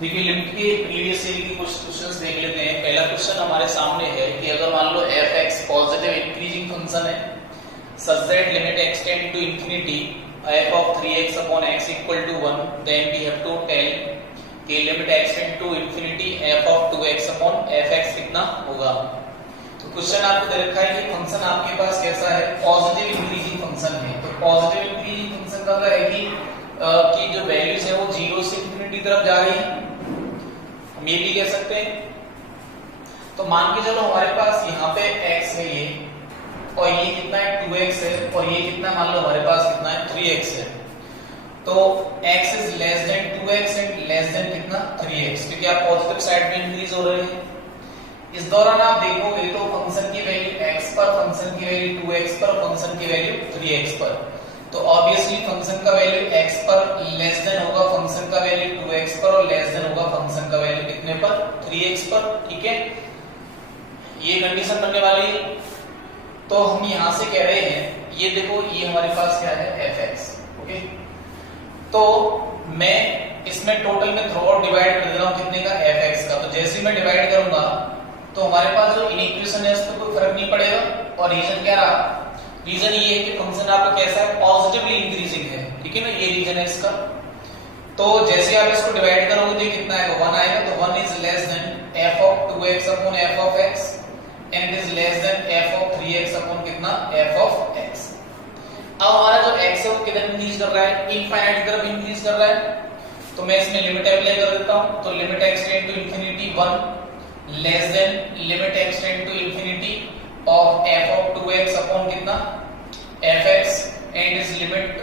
देखिए लिमिट के previous year की कुछ क्वेश्चंस देख लेते हैं। पहला क्वेश्चन हमारे सामने है कि अगर मान लो f(x) पॉजिटिव इंक्रीजिंग फंक्शन है such that limit extend to infinity f of 3x upon x equal to 1, then we have to tell कि limit extend to infinity f of 2x upon fx कितना होगा। तो question आपको दे रखा है कि function आपके पास कैसा है, पॉजिटिव इंक्रीजिंग फंक्शन है। तो पॉजिटिव इंक्रीजिंग फंक्शन का मतलब है कि जो वैल्यूज है वो 0 से इंफिनिटी तरफ जा रही है, हम ये भी कह सकते हैं। तो मान के चलो हमारे पास यहाँ पे x है ये, और ये कितना है 2x है, और ये कितना मान लो हमारे पास कितना है 3x है। तो x is less than 2x and less than कितना 3x, क्योंकि आप पॉजिटिव साइड में इंक्रीज हो रहे हैं। इस दौरान आप देखोगे तो फंक्शन की वैल्यू x पर, फंक्शन की वैल्यू 2x पर, फंक्शन की वैल्यू 3x पर। तो ऑब्वियसली फंक्शन का वैल्यू x पर लेस देन होगा फंक्शन का वैल्यू 2x पर, और लेस देन होगा फंक्शन का वैल्यू कितने पर 3x पर। ठीक है, ये कंडीशन बनने वाली है। तो हम यहां से कह रहे हैं, ये देखो ये हमारे पास क्या है fx। ओके, तो मैं इसमें टोटल में थ्रू आउट डिवाइड कर दे रहा हूं कितने का fx का। तो जैसे ही मैं डिवाइड करूंगा तो हमारे पास जो इक्वेशन है उसमें कोई फर्क नहीं पड़ेगा। और रीजन क्या रहा, रीजन ये है कि फंक्शन आपका कैसा है, पॉजिटिवली इंक्रीजिंग है। ठीक है ना, ये रीजन है इसका। तो जैसे आप इसको डिवाइड करोगे तो कितना आएगा 1 आएगा। तो 1 is less than f of 2x upon f of x and is less than f of 3x upon कितना f of x। अब हमारा जो x है वो किधर इंक्रीज कर रहा है, इनफाइनाइट की तरफ इंक्रीज कर रहा है। तो मैं इसमें लिमिट अप्लाई कर देता हूं। तो limit x tend to infinity 1 less than limit x tend to infinity of f of 2x upon कितना fx and is limit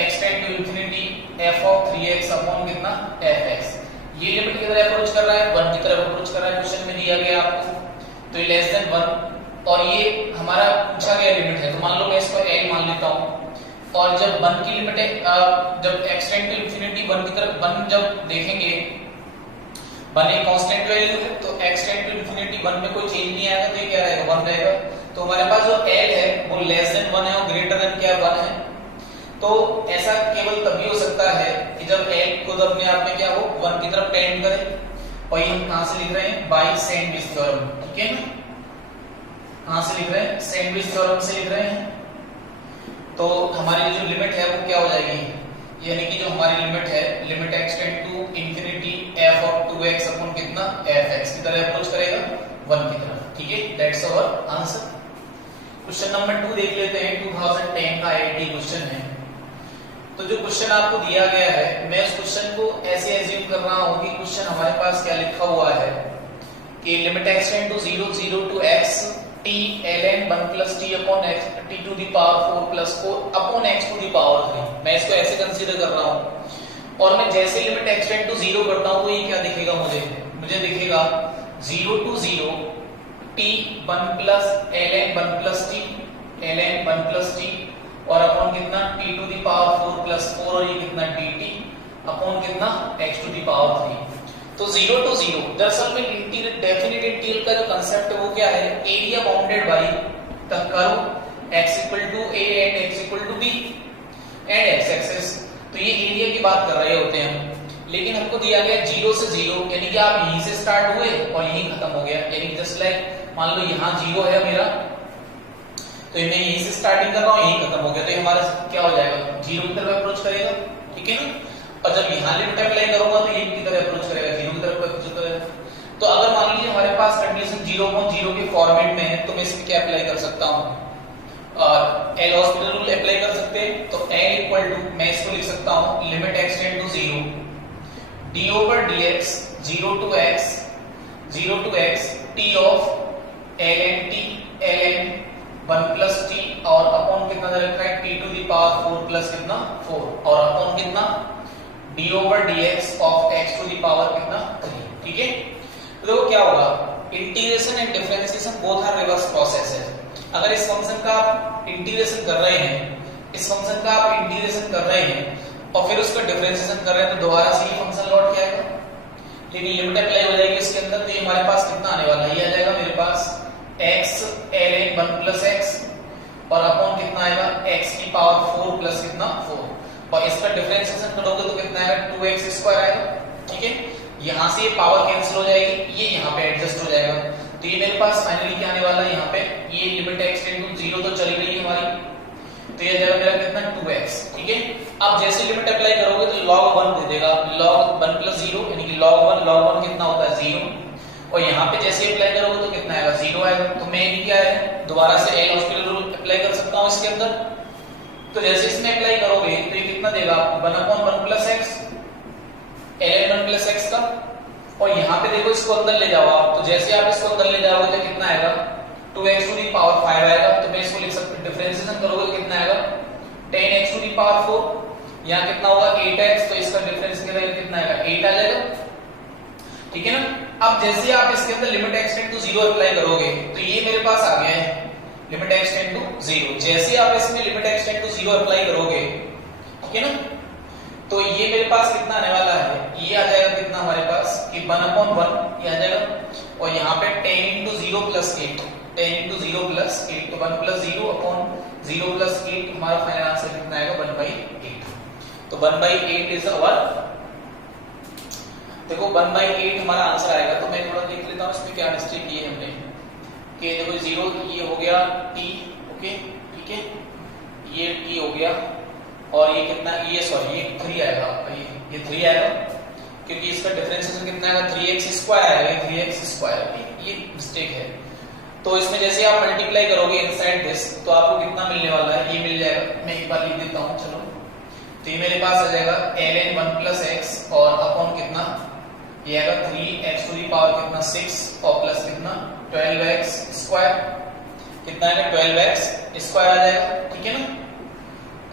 x tend to infinity f of 3x upon कितना fx। ये limit किधर approach कर रहा है, 1 की तरफ approach कर रहा है, क्वेश्चन में दिया गया आपको। तो ये लेस देन 1 और ये हमारा पूछा गया लिमिट है। तो मान लो मैं इसको l मान लेता हूं, और जब 1 की लिमिट है, जब x टेंड टू इंफिनिटी 1 की तरफ 1 जब देखेंगे, 1 एक कांस्टेंट वैल्यू है, तो x टेंड टू इंफिनिटी 1 में कोई चेंज नहीं आएगा, तो ये क्या रहेगा 1 रहेगा। तो हमारे पास जो l है वो लेस देन 1 है और ग्रेटर देन क्या 1 है। तो ऐसा केवल तभी हो सकता है कि जब l खुद अपने आप में क्या हो 1 की तरफ टेंड करे। और ये हम कहां से लिख रहे हैं, बाय सैंडविच थ्योरम। ठीक है ना, कहां से लिख रहे हैं, सैंडविच थ्योरम से लिख रहे हैं। तो हमारी जो लिमिट है वो क्या हो जाएगी, यानी कि जो हमारी लिमिट है, limit x tend to infinity f of 2x upon कितना fx की तरह अप्रोच करेगा 1 की तरफ। ठीक है, that's our answer. Question number 2 देख लेते हैं। 2010 का IIT क्वेश्चन है। तो जो क्वेश्चन आपको दिया गया है, मैं उस क्वेश्चन को ऐसे एज्यूम कर रहा हूं कि क्वेश्चन हमारे पास क्या लिखा हुआ है कि limit x tend to 0 0 to x t ln 1 plus t upon x t to the power 4 plus 4 upon x to the power 3। मैं इसको ऐसे कंसीडर कर रहा हूं, और मैं जैसे लिमिट x टेंड टू 0 करता हूं तो ये क्या दिखेगा, मुझे दिखेगा 0 to 0 t 1 plus ln 1 plus t ln 1 plus t और अपॉन कितना t to the power 4 plus 4 और ये कितना dt अपॉन कितना x to the power 3। तो 0 to 0 दरअसल में इंटीग्रल, डेफिनेट इंटीग्रल का जो कांसेप्ट है वो क्या है, area bounded by the curve x equal to a and x equal to b and x axis. तो ये एरिया की बात कर रहे होते हैं हम, लेकिन हमको दिया गया 0 से 0, यानी कि आप यहीं से स्टार्ट हुए और यहीं खत्म हो गया। यानी जस्ट लाइक मान लो यहाँ 0 है मेरा, तो मैं यहीं से स्टार्टिंग कर रहा हूँ, यहीं खत्म हो गया। तो ये हमारा क्या हो जाएगा, 0 की तरफ अप्रोच करेगा। ठीक है ना, और जब यहाँ लिमिट अप्लाई करूंगा तो ये की तरफ अप्रोच करेगा, 0 की तरफ अप्रोच करेगा। तो अगर मान लीजिए हमारे पास कंडीशन 0.0 के फॉर्मेट में है, तो मैं इसमें क्या अप्लाई कर सकता हूँ, और एल हॉस्पिटल रूल अप्लाई कर सकते हैं। तो l इक्वल टू, मैं इसको लिख सकता हूँ limit x tend to 0 d over dx 0 to x t of ln t ln 1 plus t और अपॉन कितना दे रखा है t to the power 4 plus कितना 4 और अपॉन कितना d over dx of x to the power कितना 3। ठीक है, तो देखो क्या होगा, integration and differentiation both are reverse process है। अगर इस फंक्शन का आप इंटीग्रेशन कर रहे हैं, इस फंक्शन का आप इंटीग्रेशन कर रहे हैं और फिर उसका डिफरेंशिएशन कर रहे हैं, तो दोबारा से ये फंक्शन लौट के आएगा, लेकिन लिमिट अप्लाई हो जाएगी इसके अंदर। तो ये हमारे पास कितना आने वाला है, ये आ जाएगा मेरे पास x ln 1 plus x और अपॉन कितना आएगा x की पावर 4 प्लस कितना 4, और इसका डिफरेंशिएशन करोगे तो कितना आएगा 2x स्क्वायर आएगा। ठीक है, यहाँ से ये पावर कैंसिल हो जाएगी, ये यहाँ पे एडजस्ट हो जाएगा, तो ये मेरे पास फाइनली क्या आने वाला है, यहाँ पे ये लिमिट x टेंड टू 0 तो चली गई हमारी, तो ये जाएगा मेरा कितना 2x। ठीक है, अब जैसे लिमिट अप्लाई करोगे तो log 1 दे देगा, log 1 प्लस 0 यानी कि log 1 कितना होता है 0, और यहाँ पे जैसे अप्लाई करोगे तो कितना आएगा 0 आएगा। तो मैं क्या है दोबारा से एल हॉस्पिटल रूल अप्लाई कर सकता हूँ इसके अंदर, तो जैसे इसमें अप्लाई करोगे तो ये कितना देगा 1/1 plus x, ln 1 plus x का, और यहाँ पे देखो इसको अंदर ले जाओ आप, तो जैसे आप इसको अंदर ले जाओगे तो कितना आएगा 2x टू दी पावर 5 आएगा, तो मैं इसको लिख सकता हूं, डिफरेंशिएशन करोगे तो कितना आएगा 10x टू दी पावर 4, यहाँ कितना होगा 8x, तो इसका डिफरेंस कितना आएगा 8 आ जाएगा। ठीक है ना, अब जैसे आप इसके अंदर limit x tend to 0 apply करोगे तो ये मेरे पास आ गया है लिमिट x टेंड टू 0, जैसे आप इसमें limit x tend to 0 apply करोगे, ठीक है ना, तो ये मेरे पास कितना आने वाला है, ये आ जाएगा कितना हमारे पास कि 1/1 ये आ जाएगा, और यहाँ पे 10 into 0 plus 8, 10 into 0 plus 8, तो 1 plus 0 upon 0 plus 8 हमारा फाइनल आंसर कितना आएगा 1/8। तो 1/8 इज अवर, देखो 1/8 हमारा आंसर आएगा। तो मैं थोड़ा देख लेता हूँ इसमें क्या मिस्टेक की है हमने, कि देखो 0 ये हो गया t, ओके ठीक है, ये t हो गया, और ये कितना, ये सॉरी ये 3 आएगा आपका, ये 3 आएगा, क्योंकि इसका डिफरेंशिएशन कितना आएगा 3x स्क्वायर आएगा, 3x स्क्वायर, ये मिस्टेक है। तो इसमें जैसे आप मल्टीप्लाई करोगे इनसाइड दिस तो आपको कितना मिलने वाला है, ये मिल जाएगा, मैं एक बार लिख देता हूँ चलो, तो ये मेरे पास आ जाएगा ln 1 प्लस x और अपॉन कितना, ये आएगा 3x टू दी पावर कितना 6 और प्लस कितना 12x स्क्वायर, कितना आएगा 12x स्क्वायर आ जाएगा। ठीक है ना,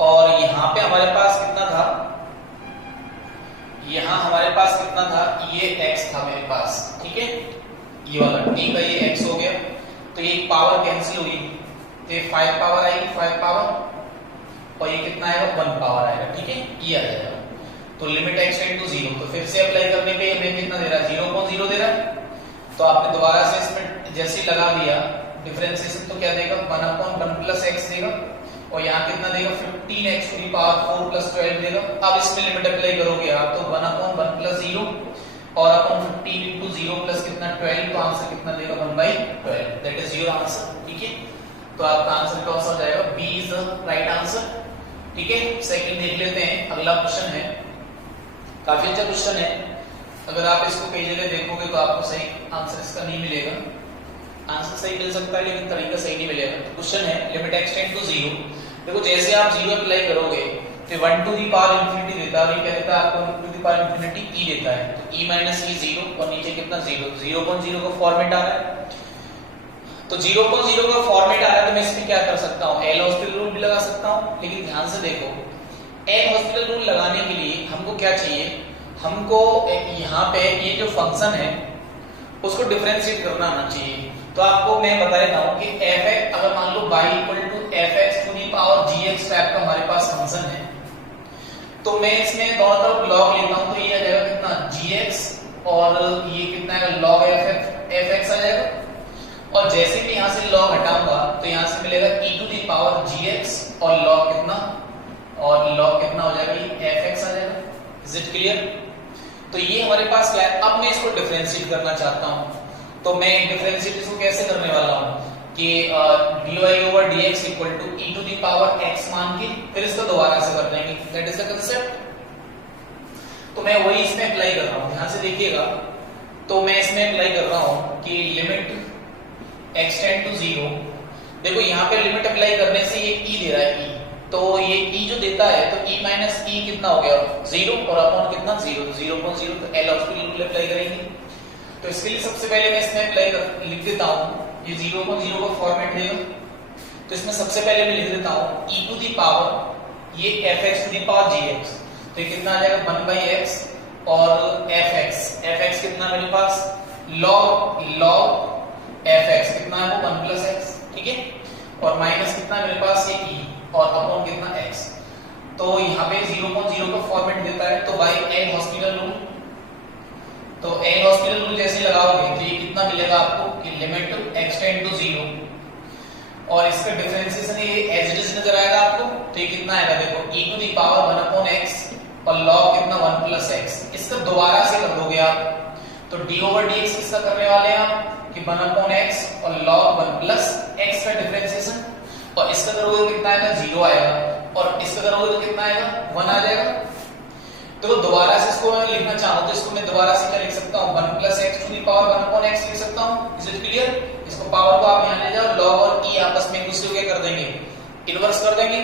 और यहाँ पे हमारे पास कितना था, यहाँ हमारे पास कितना था, ये x था मेरे पास, ठीक है, ये वाला t का ये x हो गया, तो ये पावर कैंसिल हुई, तो ये 5 पावर आएगी 5 पावर, और ये कितना आएगा 1 पावर आएगा। ठीक है, ये आ जाएगा, तो लिमिट x टेंड टू 0, तो फिर से अप्लाई करने पे हमें कितना दे रहा है 0.0 दे रहा है, तो आपने दोबारा से इसमें जैसे लगा दिया डिफरेंशिएशन तो क्या देगा 1/1 प्लस x देगा, और यहाँ कितना देगा 15x to the power 4 plus 12 देगा। अब इसमें लिमिट अप्लाई करोगे आप तो 1/1 प्लस 0 और अपॉन 15 into 0 प्लस कितना 12, तो आंसर कितना देगा 1/12, दैट इज योर आंसर। ठीक है, तो आपका आंसर कौन सा हो जाएगा, b is the right answer. ठीक है, सेकंड देख लेते हैं, अगला क्वेश्चन है, काफी अच्छा क्वेश्चन है, अगर आप इसको कई जगह देखोगे तो आपको सही आंसर इसका नहीं मिलेगा, आंसर सही मिल सकता है लेकिन तरीका सही नहीं मिलेगा। तो क्वेश्चन है लिमिट x टेंड टू 0, देखो जैसे आप 0 अप्लाई करोगे तो 1 टू दी पावर इंफिनिटी देता है, और ये क्या देता है आपको 1 to the power infinity e देता है, तो e माइनस e 0 और नीचे कितना 0, 0.0 का फॉर्मेट आ रहा है, तो 0.0 का फॉर्मेट आ रहा है, तो मैं इसमें क्या कर सकता हूँ एल हॉस्पिटल रूल भी लगा सकता हूँ, लेकिन ध्यान से देखो एल हॉस्पिटल रूल लगाने के लिए हमको क्या चाहिए, हमको यहाँ पे ये जो फंक्शन है उसको डिफरेंशिएट करना आना चाहिए। तो आपको मैं बता देता हूँ कि f(x) अगर मान लो y equal to fx to the power gx type का हमारे पास फंक्शन है, तो मैं इसमें दोनों तरफ log लेता हूँ, तो ये आ जाएगा कितना gx और ये कितना आएगा log fx आ जाएगा, और जैसे मैं यहाँ से log हटाऊंगा तो यहाँ से मिलेगा e to the power gx और log कितना, और log कितना हो जाएगा ये fx आ जाएगा। Is it clear? तो ये हमारे पास क्या है, अब मैं इसको डिफरेंशिएट करना चाहता हूँ, तो मैं डिफरेंशिएट इसको कैसे करने वाला हूँ कि dy/dx equal to e to the power x मान के फिर इसको दोबारा से कर देंगे, दैट इज द कांसेप्ट। तो मैं वही इसमें अप्लाई कर रहा हूँ, ध्यान से देखिएगा, तो मैं इसमें अप्लाई कर रहा हूँ कि लिमिट x टेंड टू 0, देखो यहाँ पे लिमिट अप्लाई करने से ये e दे रहा है, e, तो ये e जो देता है तो e माइनस e कितना हो गया 0 और अपॉन कितना 0, 0.0, तो एल हॉस्पिटल रूल अप्लाई करेंगे। तो इसके लिए सबसे पहले मैं इसमें अप्लाई कर लिख देता हूँ, ये 0.0 का फॉर्मेट देगा, तो इसमें सबसे पहले मैं लिख देता हूँ e टू दी पावर ये fx to the power gx, तो ये कितना आ जाएगा 1/x और fx कितना मेरे पास log fx कितना है वो 1 प्लस x, ठीक है, और माइनस कितना मेरे पास ये e और अपॉन कितना x, तो यहाँ पे 0.0 का फॉर्मेट देता है, तो बाय एल हॉस्पिटल रूल, तो एल हॉस्पिटल रूल जैसे लगाओगे तो ये कितना मिलेगा आपको कि लिमिट x टेंड टू 0 और इसका डिफरेंशिएशन ये एज इट इज नजर आएगा आपको, तो ये कितना आएगा देखो e to the power 1 upon x और log कितना 1 प्लस x, इसका दोबारा से कर दोगे देखोगे आप तो d ओवर dx किसका करने वाले हैं आप कि 1 अपॉन x और log 1 प्लस x का डिफरेंशिएशन, और इसका करोगे तो कितना आएगा 0 आएगा, और इसका करोगे तो कितना आएगा 1 आ जाएगा। तो दोबारा से इसको मैं लिखना चाहूं तो इसको मैं दोबारा से क्या लिख सकता हूं 1 plus x to the power 1 upon x लिख सकता हूं। Is it clear? इसको पावर को आप यहां ले जाओ, log और e आपस में एक दूसरे को क्या कर देंगे इन्वर्स कर देंगे।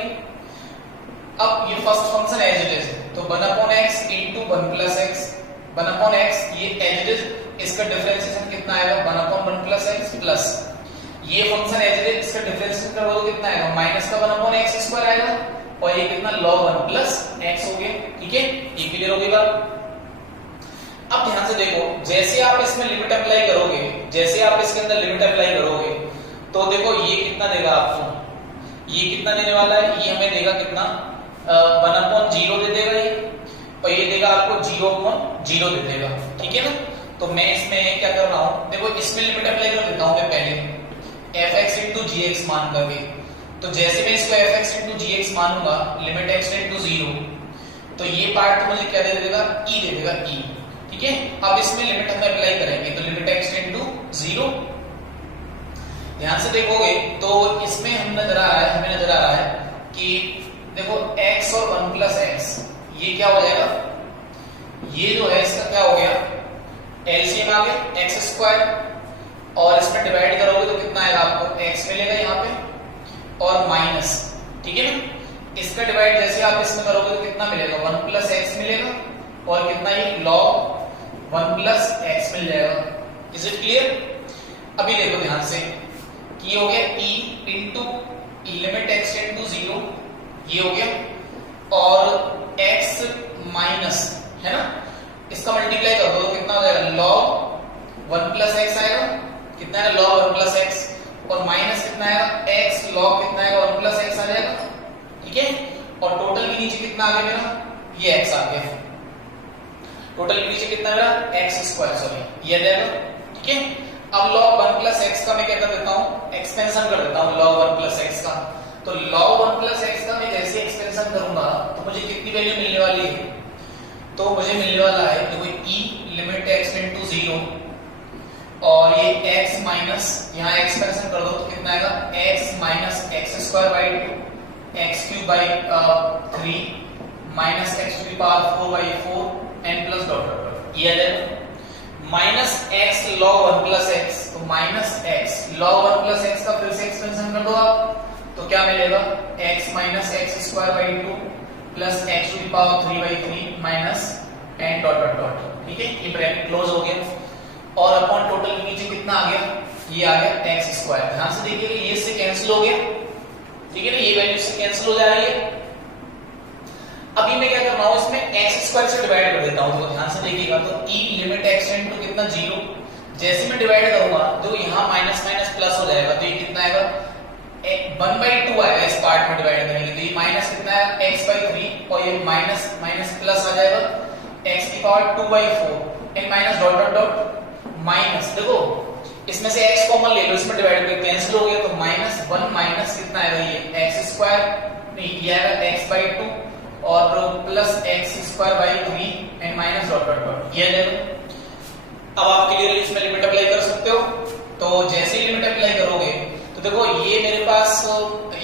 अब ये first function as it is तो 1 upon x into 1 plus x 1 upon x ये एज इट इज, इसका डिफरेंशिएशन कितना आएगा 1 अपॉन 1 प्लस x प्लस ये फंक्शन एज इट इज, इसका डिफरेंशिएशन करोगे तो कितना आएगा माइनस का 1 अपॉन x स्क्वायर आएगा, और ये कितना log 1 प्लस x हो गया। ठीक है, ये क्लियर हो गई बात। अब ध्यान से देखो, जैसे आप इसमें लिमिट अप्लाई करोगे, जैसे आप इसके अंदर लिमिट अप्लाई करोगे तो देखो ये कितना देगा आपको, ये कितना देने वाला है, ये हमें देगा कितना 1 अपॉन 0 दे देगा ये, और ये देगा आपको 0 अपॉन 0 दे देगा। ठीक है ना, तो मैं इसमें क्या कर रहा हूं, देखो इसमें लिमिट अप्लाई कर देता हूं मैं पहले fx into gx मान करके। तो जैसे मैं इसको fx into gx मानूंगा लिमिट x टेंड टू 0, तो ये पार्ट तो मुझे क्या दे देगा e दे देगा e। ठीक है, अब इसमें लिमिट हम अप्लाई करेंगे तो लिमिट x टेंड टू 0, ध्यान से देखोगे तो इसमें हमें नजर आ रहा है कि देखो x और 1 प्लस x ये क्या हो जाएगा, ये जो है इसका क्या हो गया एलसीएम आ गया x स्क्वायर, और इसमें डिवाइड करोगे तो कितना आएगा आपको x मिलेगा यहाँ पे और माइनस। ठीक है ना, इसका डिवाइड जैसे आप इसमें करोगे तो कितना मिलेगा 1 प्लस x मिलेगा, और कितना ये log 1 प्लस x मिल जाएगा। Is it clear? अभी देखो ध्यान से कि ये हो गया e into limit x tend to 0, ये हो गया, और x माइनस है ना, इसका मल्टीप्लाई कर दो तो कितना हो जाएगा log 1 प्लस x आएगा, कितना है log 1 प्लस x, और माइनस कितना आएगा x log कितना आएगा 1 प्लस x आ जाएगा। ठीक है, और टोटल के नीचे कितना आ गया मेरा, ये x आ गया, टोटल के नीचे कितना मेरा x स्क्वायर, सॉरी ये आ जाएगा। ठीक है, अब log 1 प्लस x का मैं क्या कर देता हूं एक्सपेंशन कर देता हूं log 1 प्लस x का, तो log 1 प्लस x का मैं जैसे एक्सपेंशन करूंगा तो मुझे कितनी वैल्यू मिलने वाली है, तो मुझे मिलने वाला है देखो e limit x tend to 0, और ये x माइनस यहाँ एक्सपेंशन कर दो तो कितना आएगा x minus x square by 2 x cube by 3 minus x to the power 4 by 4 n plus dot dot, ये आ जाएगा minus x log 1 plus x, तो minus x log 1 plus x का फिर से एक्सपेंशन कर दो आप तो क्या मिलेगा x minus x square by 2 plus x to the power 3 by 3 minus n dot dot dot. ठीक है, ये ब्रैकेट क्लोज हो गया, और अपॉन टोटल के नीचे कितना आ गया, ये आ गया x स्क्वायर। ध्यान से देखिएगा ये इससे कैंसिल हो गया। ठीक है ना, ये वैल्यू से कैंसिल हो जा रही है। अभी मैं क्या कर रहा हूं इसमें x स्क्वायर से डिवाइड कर देता हूं, तो ध्यान से देखिएगा तो e limit x tend to कितना 0, जैसे मैं डिवाइड करूंगा तो यहाँ माइनस माइनस प्लस हो जाएगा, तो ये कितना आएगा 1/2 आएगा, इस पार्ट में डिवाइड करेंगे तो ये माइनस कितना है x/3, और ये माइनस माइनस प्लस आ जाएगा x की power 2/4 and minus dot dot dot minus, देखो इसमें से x कॉमन ले लो, इसमें डिवाइड करके कैंसिल हो गया, तो -1 माइनस कितना आएगा ये x स्क्वायर, नहीं ये आएगा x/2 और plus x square by 3 and minus dot dot dot, ये आ जाएगा। अब आप क्लियरली इसमें लिमिट अप्लाई कर सकते हो, तो जैसे ही लिमिट अप्लाई करोगे तो देखो ये मेरे पास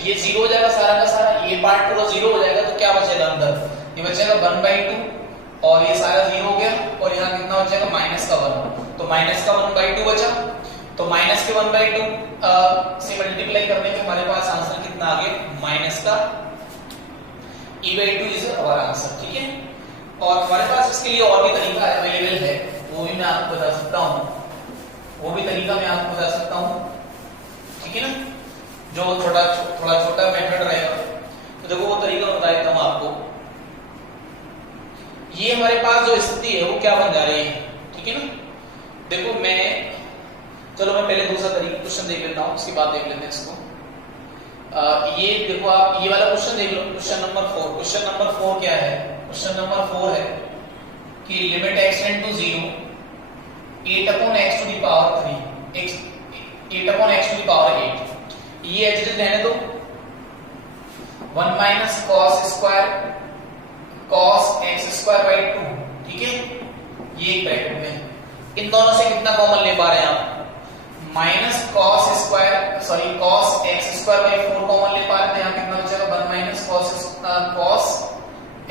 ये 0 हो जाएगा सारा का सारा, ये पार्ट पूरा 0 हो जाएगा, तो क्या बचेगा अंदर, ये बचेगा 1/2 और ये सारा 0 हो गया, और यहाँ कितना बचेगा माइनस का 1, तो माइनस का 1/2 बचा, तो माइनस के 1/2 से मल्टीप्लाई करने पे हमारे पास आंसर कितना आ गया माइनस का e/2 इज आवर आंसर। ठीक है, और हमारे पास इसके लिए और भी तरीका अवेलेबल है, वो भी मैं आपको बता सकता हूँ, वो भी तरीका मैं आपको बता सकता हूँ। ठीक है ना, जो थोड़ा छोटा मेथड रहेगा, तो देखो वो तरीका बता देता हूँ आपको। ये हमारे पास जो स्थिति है वो क्या बन जा रही है, ठीक है ना, देखो चलो मैं पहले दूसरा तरीका क्वेश्चन देख लेता हूँ, उसके बाद देख लेते हैं इसको। ये देखो आप ये वाला क्वेश्चन देख लो, क्वेश्चन नंबर 4। क्वेश्चन नंबर 4 क्या है, क्वेश्चन नंबर 4 है कि limit x tend to 0 8 upon x to the power 3 8 upon x to the power 8, ये एज इट इज रहने दो, 1 minus cos square cos x square by 2। ठीक है, ये एक ब्रैकेट में, इन दोनों से कितना कॉमन ले पा रहे हैं आप, minus cos square sorry cos X square by 4 common ले पा रहे थे, यहाँ कितना बचेगा 1 minus cos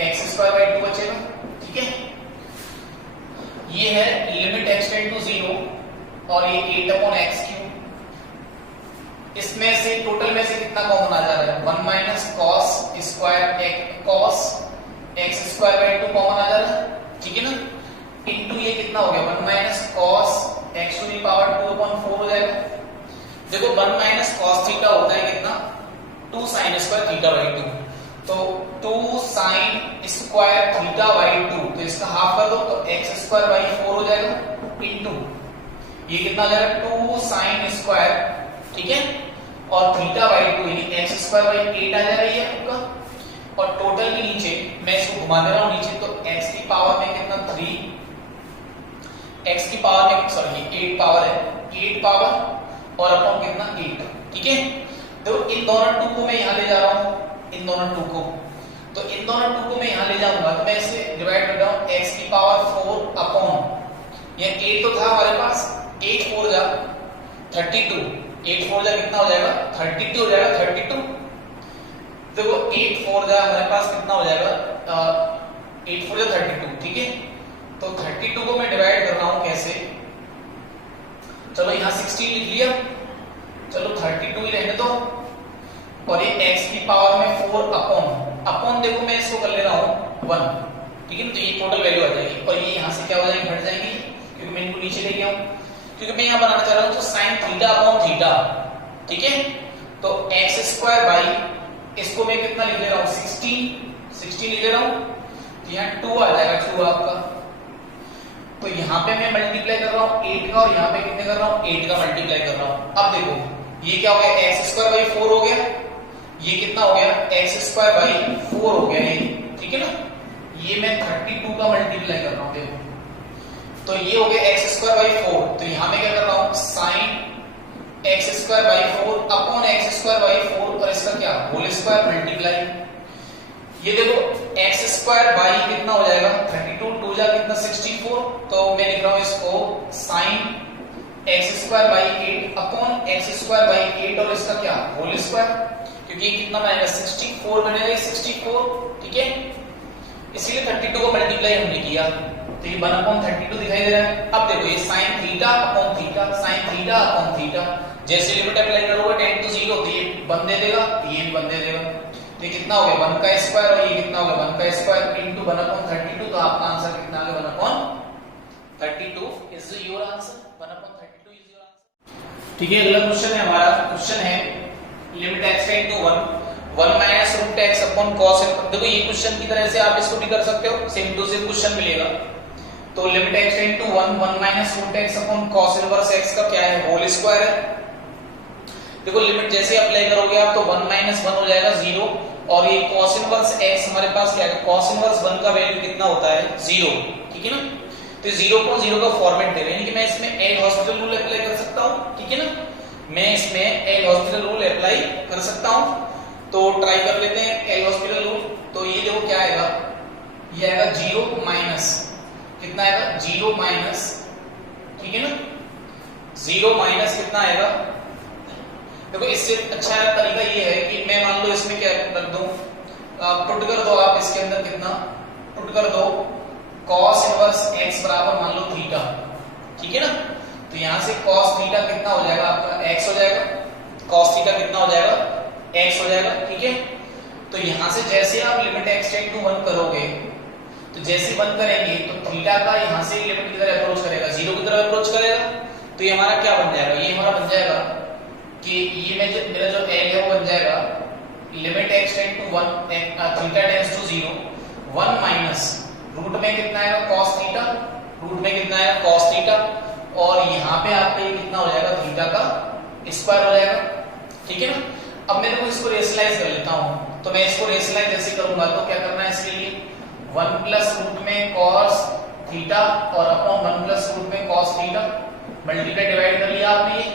X square by 2 बचेगा। ठीक है, ये है लिमिट एक्स टेंड टू 0 और ये 8 अपॉन एक्स क्यूब। इसमें से टोटल में से कितना कॉमन आ जा रहा है, 1 minus cos square cos X square by 2 common आ जा रहा है। ठीक है ना, इनटू ये कितना हो गया 1 minus cos x to the power 2 upon 4 हो जाएगा। देखो 1 माइनस कॉस थीटा होता है कितना, 2 साइन स्क्वायर थीटा बाई 2, तो 2 साइन स्क्वायर थीटा बाई 2, तो इसका हाफ कर दो तो एक्स स्क्वायर बाई 4 हो जाएगा इनटू ये कितना आ जाएगा 2 साइन स्क्वायर, ठीक है, और थीटा बाई 2 यानी एक्स स्क्वायर बाई 8 आ जाएगा ये आपका। और टोटल के नीचे मैं इसको घुमा दे रहा हूं नीचे, तो x की पावर में कितना 3, x की पावर में सॉरी 8 पावर है, 8 पावर और अपॉन कितना 8। ठीक है, तो इन दोनों 2 को मैं यहां ले जा रहा हूं, इन दोनों 2 को, तो इन दोनों 2 को मैं यहां ले जाऊंगा तो मैं इसे डिवाइड कर रहा हूं x की पावर 4 अपॉन ये 8 तो था हमारे पास, 8 4 जा 32, 8 4 जा कितना हो जाएगा 32 हो जाएगा 32। देखो 8 4 जा हमारे पास कितना हो जाएगा 8 4 जा 32। ठीक है, तो 32 को मैं डिवाइड कर रहा हूं कैसे, चलो यहां 16 लिख लिया, चलो 32 ही रहने दो, और ये x की पावर में 4 अपॉन देखो मैं इसको कर ले रहा हूं 1। ठीक है, तो ये टोटल वैल्यू आ जाएगी और ये यहां से क्या हो जाएंगे हट जाएंगे क्योंकि मैं इनको नीचे ले गया हूं, क्योंकि मैं यहां बनाना चाह रहा हूं तो sin थीटा अपॉन थीटा। ठीक है, तो x स्क्वायर बाई इसको मैं कितना लिख ले रहा हूं 16 लिख ले रहा हूं, तो यहां 2 आ जाएगा 2 आपका, तो यहां पे मैं मल्टीप्लाई कर रहा हूं 8 का और यहां पे कितने कर रहा हूं 8 का मल्टीप्लाई कर रहा हूं। अब देखो ये क्या हो गया x स्क्वायर बाई 4 हो गया, ये कितना हो गया x स्क्वायर बाई 4 हो गया ये। ठीक है ना, ये मैं 32 का मल्टीप्लाई कर रहा हूं देखो, तो ये हो गया x स्क्वायर बाई 4, तो यहां मैं क्या कर रहा हूं sin x square by 4 upon x square by 4 और इसका क्या होल स्क्वायर मल्टीप्लाई, ये देखो x स्क्वायर बाई कितना हो जाएगा 32, 2 जा कितना 64, तो मैं लिख रहा हूं इसको sin x square by 8 upon x square by 8 और इसका क्या होल स्क्वायर, क्योंकि ये कितना बनेगा 64 बनेगा 64। ठीक है, इसीलिए 32 को मल्टीप्लाई हमने किया, तो ये 1 अपॉन 32 दिखाई दे रहा है। अब देखो ये sin theta upon theta, sin theta upon theta, जैसे लिमिट अप्लाई करोगे 10 टू 0 तो ये 1 दे देगा, ये भी 1 दे देगा, तो ये कितना हो गया 1 का स्क्वायर और ये कितना हो गया 1 का स्क्वायर इनटू 1 अपॉन 32, तो आपका आंसर कितना आ गया 1 upon 32 is your answer, 1 upon 32 is your answer. ठीक है, अगला क्वेश्चन है हमारा, क्वेश्चन है limit x tend to 1 minus root x upon cos। देखो ये क्वेश्चन की तरह से आप इसको भी कर सकते हो, सेम टू सेम क्वेश्चन मिलेगा। तो limit x tend to 1 minus root x upon cos inverse x का क्या है होल स्क्वायर है। देखो लिमिट जैसे अप्लाई करोगे आप तो 1 माइनस 1 हो जाएगा 0, और ये cos इनवर्स x हमारे पास क्या है, cos इनवर्स 1 का वैल्यू कितना होता है 0। ठीक है ना, तो 0 का फॉर्मेट दे रहे हैं, यानी कि मैं इसमें एल हॉस्पिटल रूल अप्लाई कर सकता हूं। ठीक है ना, मैं इसमें एल हॉस्पिटल रूल अप्लाई कर सकता हूं, तो ट्राई कर लेते हैं एल हॉस्पिटल रूल। तो ये देखो क्या आएगा, ये आएगा 0 माइनस कितना आएगा 0 माइनस, ठीक है ना, 0 माइनस कितना आएगा। देखो इससे अच्छा तरीका ये है कि मैं मान लो इसमें क्या रख दूं, पुट कर दो आप इसके अंदर कितना पुट कर दो cos इनवर्स x बराबर मान लो थीटा। ठीक है ना, तो यहां से cos थीटा कितना हो जाएगा आपका x हो जाएगा, cos थीटा कितना हो जाएगा x हो जाएगा। ठीक है, तो यहां से जैसे आप लिमिट x टेंड टू 1 करोगे, तो जैसे 1 करेंगे तो थीटा का यहां से लिमिट की तरफ अप्रोच करेगा, 0 की तरफ अप्रोच करेगा, तो ये हमारा क्या बन जाएगा, ये हमारा बन जाएगा कि ये मेरा जो l है वो बन जाएगा limit x tend to 1 theta tends to 0 1 minus root में कितना आएगा cos थीटा, रूट में कितना आएगा cos थीटा, और यहाँ पे आपका ये कितना हो जाएगा थीटा का स्क्वायर हो जाएगा। ठीक है ना, अब मैं देखो इसको रेशनलाइज कर लेता हूँ, तो मैं इसको रेशनलाइज जैसे करूंगा तो क्या करना है इसके लिए 1 प्लस रूट में cos थीटा और अपॉन 1 प्लस रूट में cos थीटा, मल्टीप्लाई डिवाइड कर लिया आपने ये,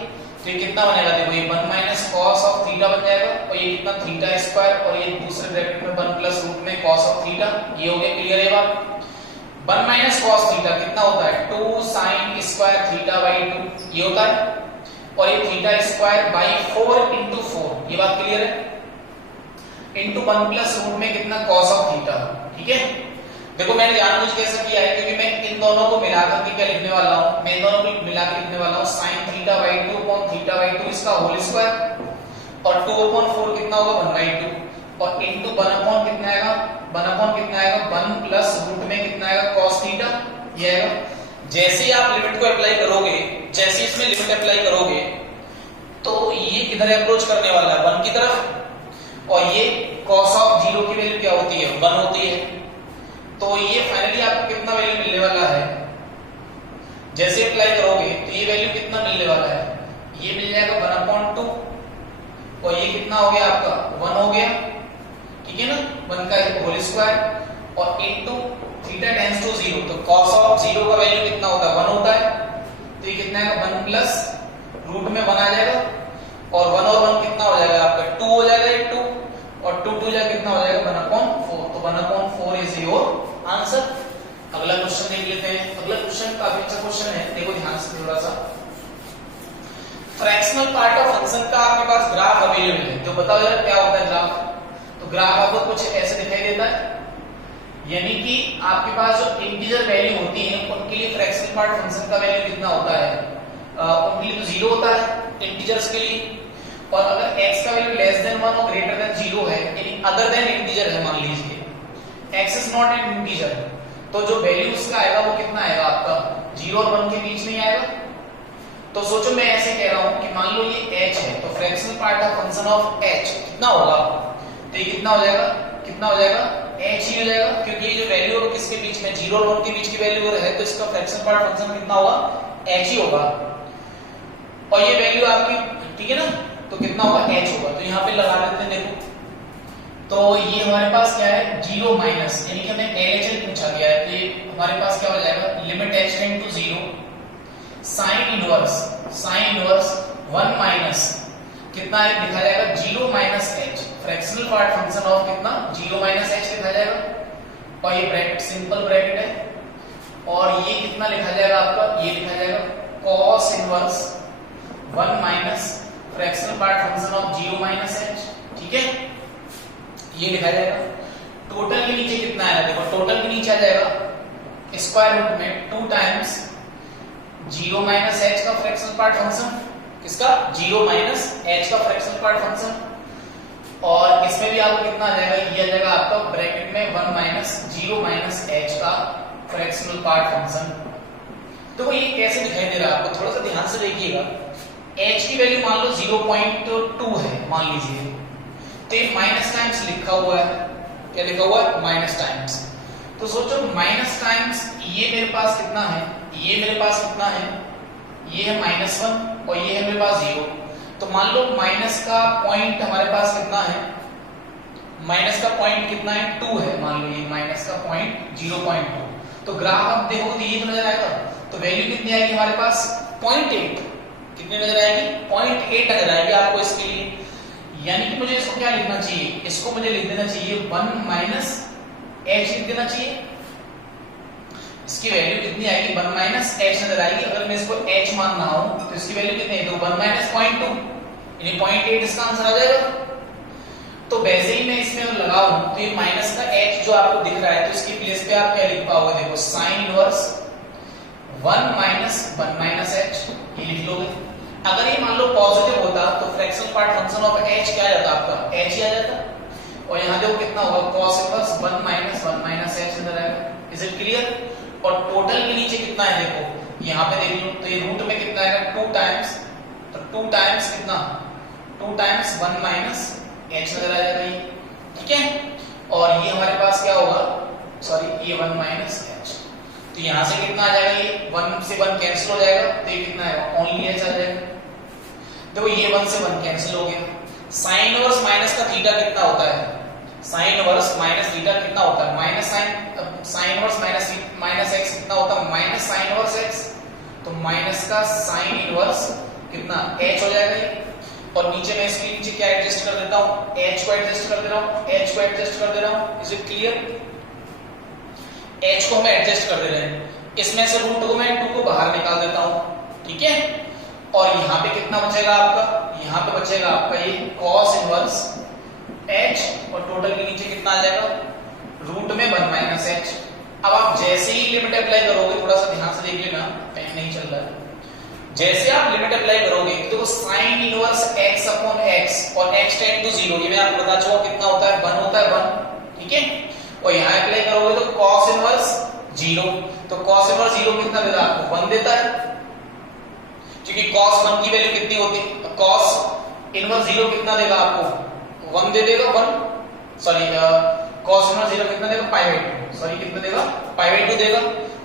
तो ये कितना बनेगा देखो ये 1 माइनस cos ऑफ थीटा बन जाएगा, और ये कितना थीटा स्क्वायर और ये दूसरे ब्रैकेट में 1 प्लस रूट में cos ऑफ थीटा, ये हो गया क्लियर है बात। 1 माइनस कॉस थीटा कितना होता है 2 साइन स्क्वायर थीटा बाई 2 ये होता है, और ये थीटा स्क्वायर बाई 4 इंटू 4, ये बात क्लियर है, इंटू 1 प्लस रूट में कितना कॉस ऑफ थीटा। ठीक है, देखो मैंने जानबूझ के ऐसा किया है क्योंकि मैं इन दोनों को मिलाकर के क्या लिखने वाला हूं, मैं इन दोनों को मिलाकर लिखने वाला हूं sin theta by 2 upon theta by 2 इसका होल स्क्वायर, और 2 अपॉन 4 कितना होगा 1 बाई 2, और इंटू 1 अपॉन कितना आएगा 1 अपॉन कितना आएगा 1 प्लस रूट में कितना आएगा cos थीटा ये आएगा। जैसे ही आप लिमिट को अप्लाई करोगे, जैसे इसमें लिमिट अप्लाई करोगे तो ये किधर अप्रोच करने वाला है 1 की तरफ, और ये cos ऑफ 0 की वैल्यू क्या होती है 1 होती है, तो ये फाइनली आपको कितना वैल्यू मिलने वाला है, जैसे अप्लाई करोगे तो ये वैल्यू कितना मिलने वाला है, ये मिल जाएगा 1/2, और ये कितना हो गया आपका 1 हो गया, ठीक है ना, 1 का होल स्क्वायर और इनटू थीटा टेंड्स टू 0, तो cos ऑफ 0 का वैल्यू कितना होता है 1 होता है, तो ये कितना है 1 प्लस रूट में 1 आ जाएगा, और 1 और 1 कितना हो जाएगा आपका 2 हो जाएगा, ये 2 और 2 2 जा कितना हो जाएगा 1/4, तो 1/4 इज योर आंसर। अगला क्वेश्चन देख लेते हैं। अगला क्वेश्चन काफी अच्छा क्वेश्चन है, देखो ध्यान से थोड़ा सा। फ्रैक्शनल पार्ट ऑफ फंक्शन का आपके पास ग्राफ अवेलेबल है, तो बताओ यार क्या होता है ग्राफ। तो ग्राफ आपको कुछ ऐसे दिखाई देता है, यानी कि आपके पास जो इंटीजर वैल्यू होती है उनके लिए फ्रैक्शनल पार्ट फंक्शन का वैल्यू कितना होता है, उनके लिए तो 0 होता है इंटीजर्स के लिए, और अगर x का वैल्यू लेस देन 1 और ग्रेटर देन 0 है, यानी अदर देन इंटीजर है, मान लीजिए x is not an integer, तो जो वैल्यू उसका आएगा वो कितना आएगा आपका 0 और 1 के बीच में आएगा। तो सोचो मैं ऐसे कह रहा हूं कि मान लो ये h है, तो fractional part of function of h कितना होगा, तो ये कितना हो जाएगा, कितना हो जाएगा h ही हो जाएगा, क्योंकि ये जो वैल्यू होगा किसके बीच में 0 और 1 के बीच की वैल्यू है, तो इसका फ्रैक्शनल पार्ट फंक्शन कितना होगा h ही होगा, और ये वैल्यू आपकी ठीक है ना, तो कितना होगा h होगा। तो यहाँ पे लगा देते हैं, देखो तो ये हमारे पास क्या है 0 माइनस, यानी कि हमें LHS पूछा गया है, तो ये हमारे पास क्या हो जाएगा limit h tend to 0 sin inverse 1 minus कितना है लिखा जाएगा 0 minus h, fractional part function of कितना 0 माइनस h लिखा जाएगा, और ये ब्रैकेट सिंपल ब्रैकेट है, और ये कितना लिखा जाएगा आपका, ये लिखा जाएगा cos inverse 1 minus fractional part function of 0 minus h, ठीक है, ये लिखा जाएगा। टोटल के नीचे कितना आएगा, देखो टोटल के नीचे आ जाएगा स्क्वायर रूट में 2 टाइम्स 0 माइनस h का फ्रैक्शनल पार्ट फंक्शन, किसका 0 माइनस h का फ्रैक्शनल पार्ट फंक्शन, और इसमें भी आपको कितना आ जाएगा, ये आ जाएगा आपका ब्रैकेट में 1 माइनस 0 माइनस h का फ्रैक्शनल पार्ट फंक्शन। तो ये कैसे दिखाई दे रहा है आपको, थोड़ा सा ध्यान से देखिएगा, h की वैल्यू मान लो 0.2 है मान लीजिए, तो ये माइनस टाइम्स लिखा हुआ है, क्या लिखा हुआ है माइनस टाइम्स, तो सोचो माइनस टाइम्स ये मेरे पास कितना है, ये मेरे पास कितना है, ये है -1 और ये है मेरे पास 0, तो मान लो माइनस का पॉइंट हमारे पास कितना है, माइनस का पॉइंट कितना है 2 है, मान लो ये माइनस का पॉइंट 0.2, तो ग्राफ आप देखोगे तो ये तो नजर आएगा, तो वैल्यू कितनी आएगी हमारे पास 0.8, कितनी नजर आएगी 0.8 नजर आएगी आपको इसके लिए, यानी कि मुझे इसको क्या लिखना चाहिए, इसको मुझे लिख देना चाहिए 1 माइनस h लिख देना चाहिए, इसकी वैल्यू कितनी आएगी 1 माइनस h नजर आएगी। अगर मैं इसको h मान रहा हूं तो इसकी वैल्यू कितनी है, तो 1 माइनस 0.2 यानी 0.8 इसका आंसर आ जाएगा। तो वैसे ही मैं इसमें लगाऊं तो ये माइनस का h जो आपको दिख रहा है, तो इसकी प्लेस पे आप क्या लिख पाओगे, देखो sin inverse 1 minus 1 minus h ये लिख लोगे। अगर ये मान लो पॉजिटिव होता तो fractional part function of h क्या आ जाता आपका h ही आ जाता, और यहाँ देखो कितना होगा cos inverse 1 minus 1 minus h नजर आएगा। Is it clear? और टोटल के नीचे कितना है देखो यहाँ पे देख लो, तो ये रूट में कितना आएगा 2 टाइम्स, तो 2 टाइम्स कितना 2 टाइम्स 1 माइनस h नजर आ जाएगा ये, ठीक है। और ये हमारे पास क्या होगा, सॉरी ये 1 माइनस h, तो यहाँ से कितना आ जाएगा, ये 1 से 1 कैंसिल हो जाएगा, तो ये कितना आएगा ओनली h आ जाएगा। देखो ये 1 से 1 कैंसिल हो गया। साइन इनवर्स माइनस का थीटा कितना होता है, साइन इनवर्स माइनस थीटा कितना होता है, minus sine inverse minus x कितना होता है, माइनस साइन इनवर्स x, तो माइनस का साइन इनवर्स कितना h हो जाएगा ये। और नीचे मैं इसके नीचे क्या एडजस्ट कर देता हूं, h को एडजस्ट कर दे रहा हूं, h को एडजस्ट कर दे रहा हूं। Is it clear? h को हम एडजस्ट कर दे रहे हैं, इसमें से रूट को मैं 2 को बाहर निकाल देता हूं, ठीक है। और यहाँ पे कितना बचेगा आपका, यहाँ पे बचेगा आपका ये cos इनवर्स h, और टोटल के नीचे कितना आ जाएगा रूट में 1 माइनस h। अब आप जैसे ही लिमिट अप्लाई करोगे, थोड़ा सा ध्यान से देख लेना, पेन नहीं चल रहा है, जैसे आप लिमिट अप्लाई करोगे तो देखो sine inverse x upon x और x टेंड टू 0, ये मैं आपको बता चुका कितना होता है 1 होता है 1, ठीक है। और यहाँ अप्लाई करोगे तो cos इनवर्स 0, तो cos इनवर्स 0 कितना देगा आपको 1 देता है, क्योंकि cos 1 की वैल्यू कितनी होती है, cos इनवर्स 0 कितना देगा आपको 1 दे देगा 1, सॉरी cos इनवर्स 0 कितना देगा पाई बाय 2, सॉरी कितना देगा पाई बाय 2 देगा।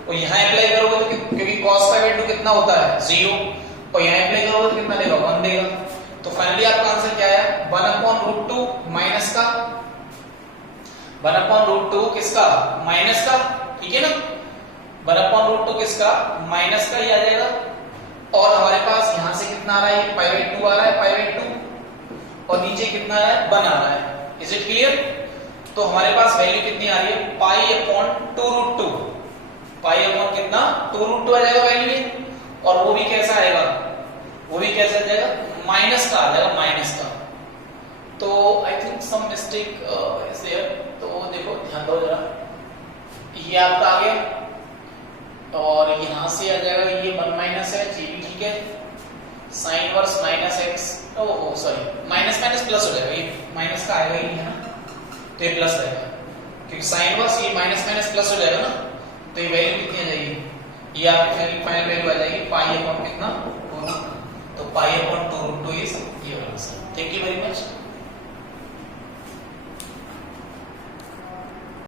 और यहाँ अप्लाई करोगे तो क्योंकि cos पाई बाय 2 कितना होता है 0, और यहाँ अप्लाई करोगे तो कितना देगा 1 देगा। तो फाइनली आपका आंसर क्या आया 1/√2 माइनस का 1/√2 किसका माइनस का, ठीक है ना, 1/√2 किसका माइनस का ही आ जाएगा। और हमारे पास यहाँ से कितना आ रहा है पाई बाय 2 आ रहा है, पाई बाय 2, और नीचे कितना आ रहा है 1 आ रहा है। Is it clear? तो हमारे पास वैल्यू कितनी आ रही है π/2√2, π/ कितना 2√2 आ जाएगा वैल्यू में, और वो भी कैसा आएगा, वो भी कैसा आ जाएगा माइनस का आ जाएगा, माइनस का। तो I think some mistake is there, तो देखो ध्यान दो जरा, ये आपका आ गया और यहां से आ जाएगा ये 1 माइनस है, ये भी ठीक है, sine inverse minus x, oh sorry minus minus plus हो जाएगा, ये माइनस का आएगा ही नहीं है ना, तो ये प्लस रहेगा, क्योंकि साइन वर्स ये माइनस माइनस प्लस हो जाएगा ना, तो ये वैल्यू कितनी आ जाएगी, ये आपकी फाइनल वैल्यू आ जाएगी पाई अपॉन कितना 2, तो पाई अपॉन 2√2 इज ये answer. Thank you very much.